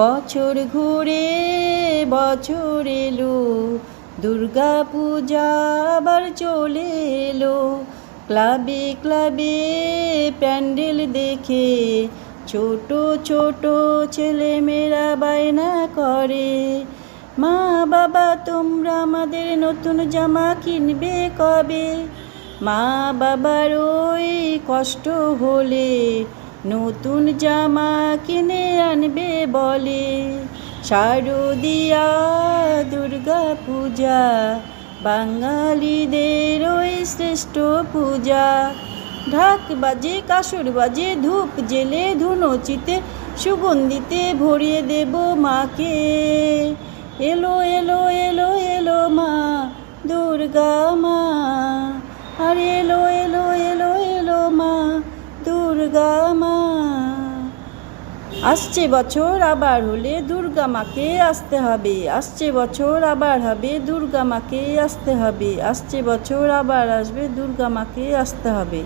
বছর ঘুরে বছর এলো, দুর্গা পূজা আবার চলে এলো। ক্লাবে ক্লাবে প্যান্ডেল দেখে ছোট ছোট ছেলেমেয়েরা বায়না করে, মা বাবা তোমরা আমাদের নতুন জামা কিনবে কবে? মা বাবার ওই কষ্ট হলে নতুন জামা কিনে আনবে বলে। শারদিয়া দুর্গা পূজা বাঙালিদের ওই শ্রেষ্ঠ পূজা। ঢাক বাজে কাসর বাজে ধূপ জেলে ধুনুচিতে সুগন্ধিতে ভরিয়ে দেব মাকে। এলো এলো এলো এলো মা দুর্গা মা, আর এলো এলো এলো এলো মা দুর্গা মা। আসছে বছর আবার হলে দুর্গা মাকে আসতে হবে, আসছে বছর আবার হবে দুর্গা মাকে আসতে হবে, আসছে বছর আবার আসবে দুর্গা মাকে আসতে হবে।